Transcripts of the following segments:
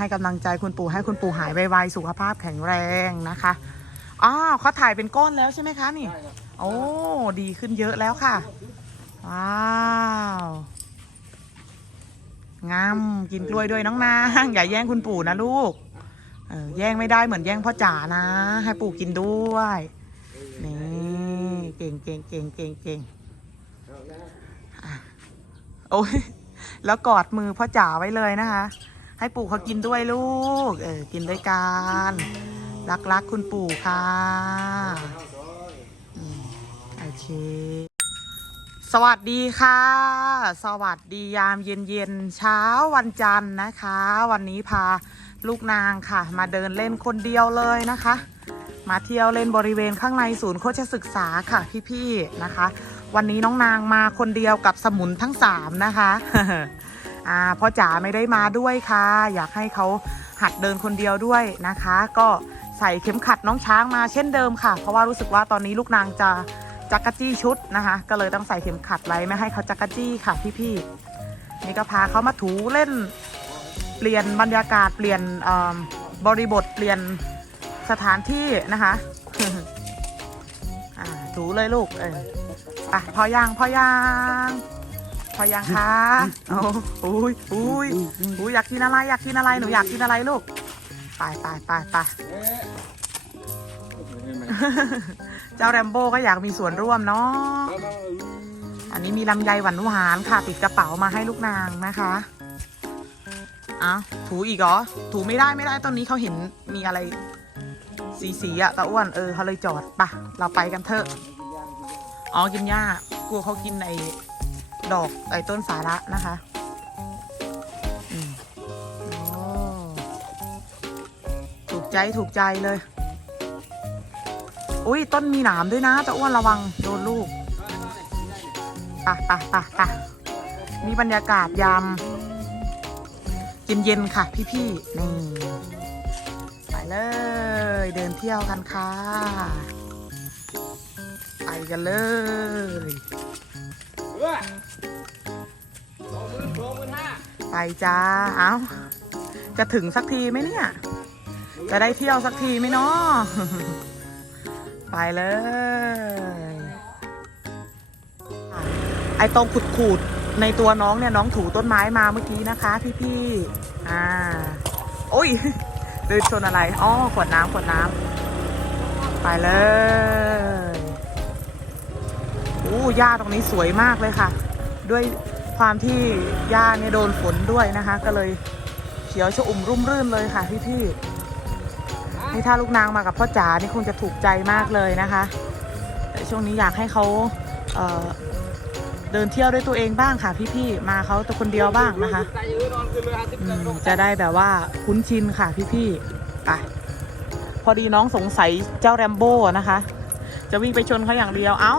ให้กำลังใจคุณปู่ให้คุณปู่หายไวๆสุขภาพแข็งแรงนะคะอ้าวเขาถ่ายเป็นก้อนแล้วใช่ไหมคะนี่ โอ้ดีขึ้นเยอะแล้วค่ะ ว้าวงามกินกล้วยด้วยน้องนางอย่าแย่งคุณปู่นะลูกเออแย่งไม่ได้เหมือนแย่งพ่อจ๋านะ ให้ปู่กินด้วยนี่เก่งเก่งเก่งเก่งเก่งอะโอ้ยแล้วกอดมือพ่อจ๋าไว้เลยนะคะ ให้ปู่เขากินด้วยลูก เออ กินด้วยกัน รักรักคุณปู่ค่ะโอเค สวัสดีค่ะ สวัสดียามเย็นเย็นๆเช้าวันจันทร์นะคะ วันนี้พาลูกนางค่ะ มาเดินเล่นคนเดียวเลยนะคะ มาเที่ยวเล่นบริเวณข้างในศูนย์โคชศึกษาค่ะพี่ๆนะคะ วันนี้น้องนางมาคนเดียวกับสมุนทั้งสามนะคะ อ่าพ่อจ๋าไม่ได้มาด้วยค่ะ อยากให้เขาหัดเดินคนเดียวด้วยนะคะ ก็ใส่เข็มขัดน้องช้างมาเช่นเดิมค่ะ เพราะว่ารู้สึกว่าตอนนี้ลูกนางจะจักรจี้ชุดนะคะ ก็เลยต้องใส่เข็มขัดไว้ไม่ให้เขาจักรจี้ค่ะพี่ๆนี่ก็พาเขามาถูเล่นเปลี่ยนบรรยากาศเปลี่ยนบริบทเปลี่ยนสถานที่นะคะถูเลยลูกเออไปพอย่างพอย่าง อย่างคะโอ้อุ้ยอุ้ยอุ้ยอยากกินอะไรอยากกินอะไรหนูอยากกินอะไรลูกไปไปไปไปเจ้าแรมโบ้ก็อยากมีส่วนร่วมเนาะอันนี้มีลำไยหวานหวานๆค่ะติดกระเป๋ามาให้ลูกนางนะคะอ้าวถูอีกเหรอถูไม่ได้ไม่ได้ตอนนี้เขาเห็นมีอะไร สีสีๆอะตาอ้วนเออเขาเลยจอดปะเราไปกันเถอะอ๋อกินหญ้ากลัวเขากินไอ้ ดอกไอ้ต้นสาระนะคะอืมโอ้ถูกใจถูกใจเลย อุ้ยต้นมีหนามด้วยนะตาอ้วนระวังโดนลูกปะปะปะปะนี่บรรยากาศยามเย็นๆค่ะ พี่ๆนี่ไปเลย เดินเที่ยวกันค่ะ ไปกันเลย ไปจ้า เอาจะถึงสักทีไหมเนี่ย จะได้เที่ยวสักทีไหมเนาะไปเลย ไอตรงขุดขูดในตัวน้องเนี่ยน้องถูต้นไม้มาเมื่อกี้นะคะ พี่ๆอ่า โอ้ยเดินชนอะไรอ๋อขวดน้ำขวดน้ำไปเลยอู้หญ้าตรงนี้สวยมากเลยค่ะ ด้วย ความที่หญ้าเนี่ยโดนฝนด้วยนะคะ ก็เลยเขียวชอุ่มรุ่มรื่นเลยค่ะพี่ๆนี่ถ้าลูกนางมากับพ่อจ๋านี่คงจะถูกใจมากเลยนะคะ แต่ช่วงนี้อยากให้เขาเอ่อเดินเที่ยวด้วยตัวเองบ้างค่ะพี่ๆมาเขาตัวคนเดียวบ้างนะคะจะได้แบบว่าคุ้นชินค่ะพี่ๆไปพอดีน้องสงสัยเจ้าแรมโบ้นะคะ จะวิ่งไปชนเขาอย่างเดียวเอ้า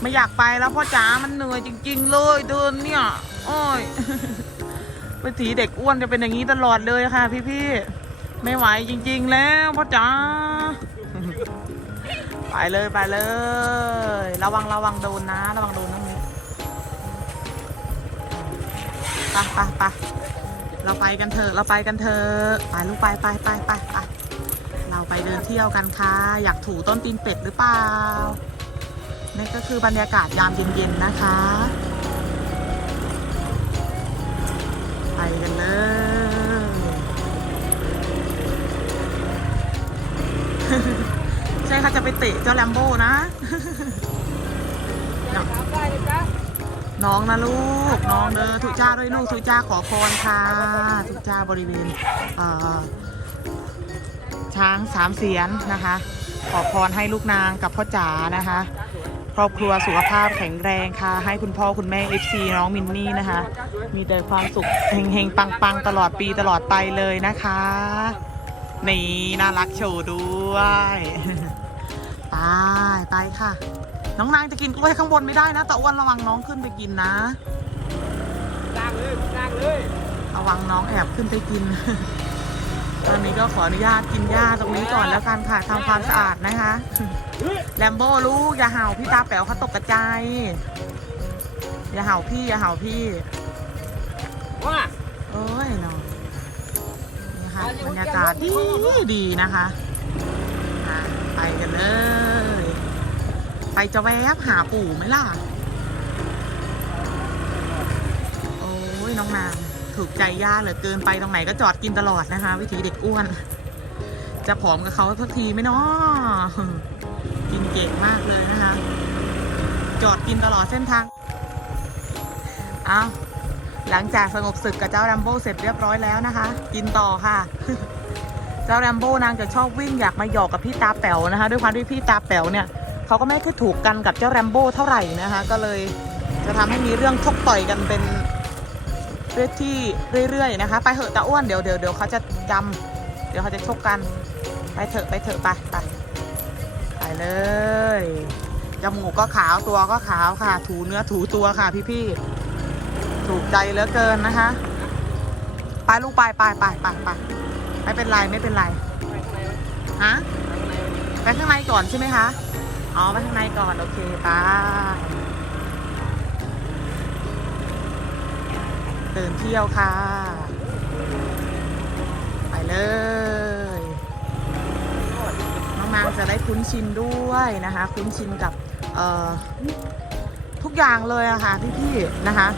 ไม่อยากไปแล้วพ่อจ๋ามันเหนื่อยจริง ๆ เลยเดินเนี่ย โอ้ยไปถีเด็กอ้วนจะเป็นอย่างนี้ตลอดเลยค่ะ พี่ๆ ไม่ไหวจริง ๆ แล้วพ่อจ๋า ไปเลยไปเลย ระวังระวังโดนนะ ระวังโดนน้องนิไปไปไปเราไปกันเถอะ เราไปกันเถอะไปลูกไปไปไปไปไปเราไปเดินเที่ยวกันค่ะ อยากถูต้นตีนเป็ดหรือเปล่า นี่ก็คือบรรยากาศยามเย็นๆนะคะ ไปกันเลยใช่ค่ะจะไปเตะเจ้าแลมโบ้นะ น้องนะลูก น้องเด้อทุจ้าด้วยลูกทุจ้าขอพรค่ะทุจ้าบริเวณช้างสามเสียนนะคะ ขอพรให้ลูกนางกับพ่อจ๋านะคะ ครอบครัวสุขภาพแข็งแรงค่ะ ให้คุณพ่อคุณแม่ FC น้องมินนี่นะคะ มีแต่ความสุขเฮงๆ ปังๆ ตลอดปีตลอดไปเลยนะคะ นี่น่ารักโชว์ด้วยไปไปค่ะ น้องนางจะกินกล้วยข้างบนไม่ได้นะแต่อ้วนระวังน้องขึ้นไปกินนะล่างเลยล่างเลย ระวังน้องแอบขึ้นไปกิน ตอนนี้ก็ขออนุญาตกินหญ้าตรงนี้ก่อนแล้วกันค่ะทำความสะอาดนะคะแลมโบ้ลูกอย่าเห่าพี่ตาแป๋วเขาตกกระจายอย่าเห่าพี่อย่าเห่าพี่ว่าเอ้ยเนาะนะคะบรรยากาศดีดีนะคะไปกันเลย ไปจะแวบหาปู่ไหมล่ะ โอ้ยน้องนาง ถูกใจย่าเหลือเกินไปตรงไหนก็จอดกินตลอดนะคะ วิธีเด็กอ้วน จะผอมกับเขาสักทีไหมเนาะกินเก่งมากเลยนะคะ จอดกินตลอดเส้นทางเอาหลังจากสงบศึกกับเจ้าแรมโบ้เสร็จเรียบร้อยแล้วนะคะ กินต่อค่ะ เจ้าแรมโบ้นางจะชอบวิ่งอยากมาหยอกกับพี่ตาแป๋วนะคะ ด้วยความที่พี่ตาแป๋วเนี่ยเขาก็ไม่ค่อยถูกกันกับเจ้าแรมโบ้เท่าไหร่นะคะ ก็เลยจะทำให้มีเรื่องชกต่อยกันเป็น เรื่อยที่เรื่อยๆนะคะ ไปเหอะตาอ้วนเดี๋ยวเดี๋ยวเดี๋ยวเขาจะจำเดี๋ยวเขาจะชกกัน ไปเถอะไปเถอะไปไปไปเลยจมูกก็ขาวตัวก็ขาวค่ะ ถูเนื้อถูตัวค่ะพี่ๆถูกใจเหลือเกินนะคะไปลูกไปไปไปไปไปไม่เป็นไรไม่เป็นไรไปข้างในไหมฮะไปข้างในก่อนใช่ไหมคะ อ๋อไปข้างในก่อน โอเคไป เดินเที่ยวค่ะ ไปเลย น้องนางจะได้คุ้นชินด้วยนะคะ คุ้นชินกับเอ่อทุกอย่างเลยอะค่ะพี่ๆนะคะ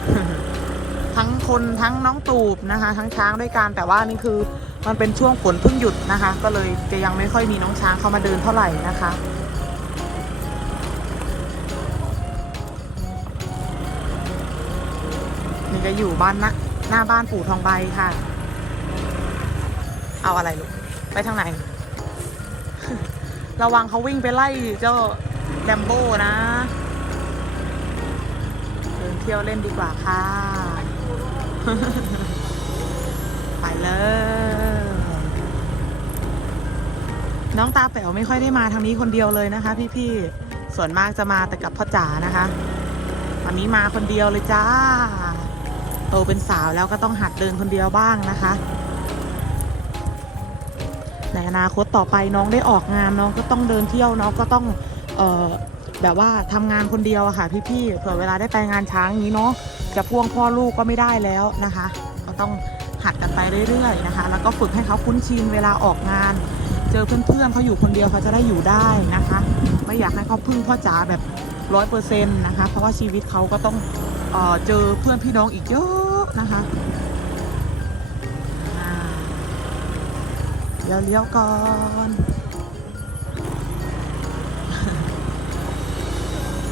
ทั้งคนทั้งน้องตูบนะคะ ทั้งช้างด้วยกันแต่ว่านี่คือมันเป็นช่วงฝนเพิ่งหยุดนะคะ ก็เลยจะยังไม่ค่อยมีน้องช้างเข้ามาเดินเท่าไหร่นะคะ นี่ก็อยู่บ้านนะหน้าบ้านปู่ทองใบค่ะ เอาอะไรลูก ไปทางไหน ระวังเขาวิ่งไปไล่เจ้าแลมโบ้นะ เดินเที่ยวเล่นดีกว่าค่ะ ไปเลย น้องตาแป๋วไม่ค่อยได้มาทางนี้คนเดียวเลยนะคะ พี่ๆ ส่วนมากจะมาแต่กับพ่อจ๋านะคะวันนี้มาคนเดียวเลยจ้า โตเป็นสาวแล้วก็ต้องหัดเดินคนเดียวบ้างนะคะ ในอนาคตต่อไปน้องได้ออกงานน้องก็ต้องเดินเที่ยวน้องก็ต้องเอ่อแบบว่าทำงานคนเดียวอะค่ะพี่ๆเผื่อเวลาได้ไปงานช้างอย่างนี้เนาะจะพ่วงพ่อลูกก็ไม่ได้แล้วนะคะ ก็ต้องหัดกันไปเรื่อยๆนะคะ แล้วก็ฝึกให้เขาคุ้นชินเวลาออกงาน เจอเพื่อนๆเขาอยู่คนเดียวเขาจะได้อยู่ได้นะคะ ไม่อยากให้เขาพึ่งพ่อจ๋าแบบร้อยเปอร์เซ็นต์นะคะ เพราะว่าชีวิตเขาก็ต้อง เจอเพื่อนพี่น้องอีกเยอะนะคะเดี๋ยวเลี้ยวก่อน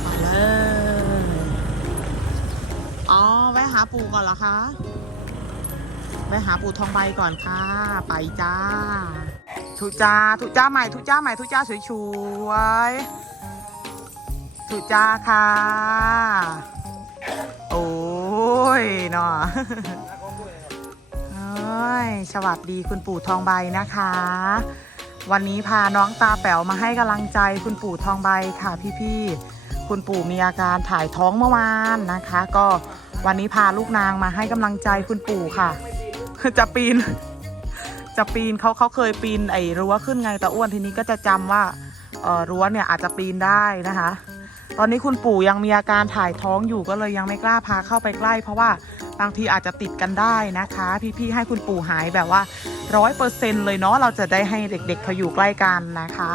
ไปเลยอ๋อแวะหาปู่ก่อนเหรอคะแวะหาปู่ทองใบก่อนค่ะ ไปจ้าทุจ้าทุจ้าใหม่ทุจ้าใหม่ทุจ้าสวยๆทุจ้าค่ะ ยเนาะเอ้ยสวัสดีคุณปู่ทองใบนะคะ วันนี้พาน้องตาแป๋วมาให้กำลังใจคุณปู่ทองใบค่ะพี่ๆคุณปู่มีอาการถ่ายท้องเมื่อวานนะคะ ก็วันนี้พาลูกนางมาให้กำลังใจคุณปู่ค่ะ จะปีน จะปีนเขาเขาเคยปีนไอ้รั้วขึ้นไงตาอ้วนทีนี้ก็จะจำว่าเออรั้วเนี่ยอาจจะปีนได้นะคะ ตอนนี้คุณปู่ยังมีอาการถ่ายท้องอยู่ก็เลยยังไม่กล้าพาเข้าไปใกล้ เพราะว่าบางทีอาจจะติดกันได้นะคะ พี่ๆให้คุณปู่หายแบบว่าร้อยเปอร์เซ็นเลยเนาะเราจะได้ให้เด็กๆเขาอยู่ใกล้กันนะคะ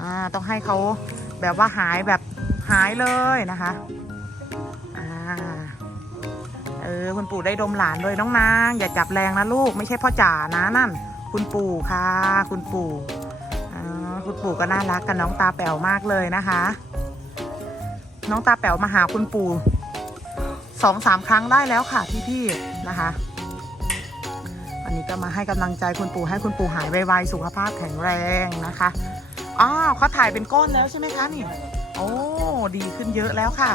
อ่าต้องให้เขาแบบว่าหายแบบหายเลยนะคะอ่าเออคุณปู่ได้ดมหลานด้วยน้องนางอย่าจับแรงนะลูกไม่ใช่พ่อจ๋านะนั่น คุณปู่ค่ะ คุณปู่ คุณปู่ก็น่ารักกับน้องตาแป๋วมากเลยนะคะ น้องตาแป๋วมาหาคุณปู่สองสามครั้งได้แล้วค่ะพี่ๆนะคะ อันนี้ก็มาให้กำลังใจคุณปู่ให้คุณปู่หายไวๆสุขภาพแข็งแรงนะคะอ้าวเขาถ่ายเป็นก้อนแล้วใช่ไหมคะนี่ โอ้ดีขึ้นเยอะแล้วค่ะ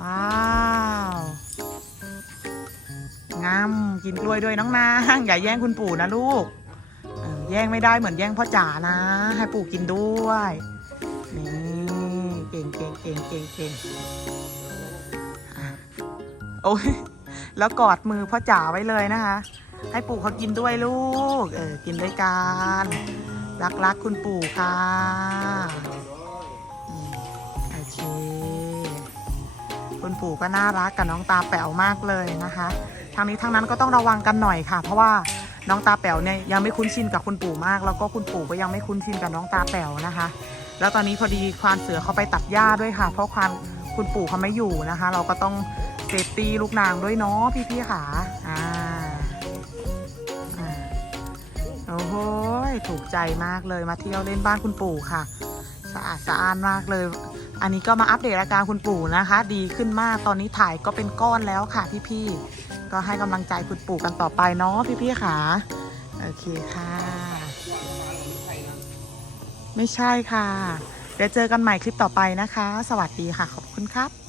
ว้าวงามกินกล้วยด้วยน้องนางอย่าแย่งคุณปู่นะลูก แย่งไม่ได้เหมือนแย่งพ่อจ๋านะ ให้ปู่กินด้วย นี่เก่งเก่งเก่งเก่งเก่งโอ้ยแล้วกอดมือพ่อจ๋าไว้เลยนะคะ ให้ปู่เขากินด้วยลูก เออ กินด้วยกัน รักรักคุณปู่ค่ะโอเค คุณปู่ก็น่ารักกับน้องตาแป๋วมากเลยนะคะ ทางนี้ทางนั้นก็ต้องระวังกันหน่อยค่ะ เพราะว่า น้องตาแป๋วเนี่ยยังไม่คุ้นชินกับคุณปู่มาก แล้วก็คุณปู่ก็ยังไม่คุ้นชินกับน้องตาแป๋วนะคะ แล้วตอนนี้พอดีควานเสือเขาไปตัดหญ้าด้วยค่ะ เพราะควานคุณปู่เขาไม่อยู่นะคะ เราก็ต้องเซฟตี้ลูกนางด้วยเนาะพี่ๆค่ะอ่าอ่าโอ้โหถูกใจมากเลยมาเที่ยวเล่นบ้านคุณปู่ค่ะสะอาดสะอ้านมากเลย อันนี้ก็มาอัปเดตอาการคุณปู่นะคะ ดีขึ้นมากตอนนี้ถ่ายก็เป็นก้อนแล้วค่ะพี่ๆ ก็ให้กำลังใจคุณปู่กันต่อไปเนาะพี่ๆค่ะโอเคค่ะ ไม่ใช่ค่ะ เดี๋ยวเจอกันใหม่คลิปต่อไปนะคะ สวัสดีค่ะ ขอบคุณครับ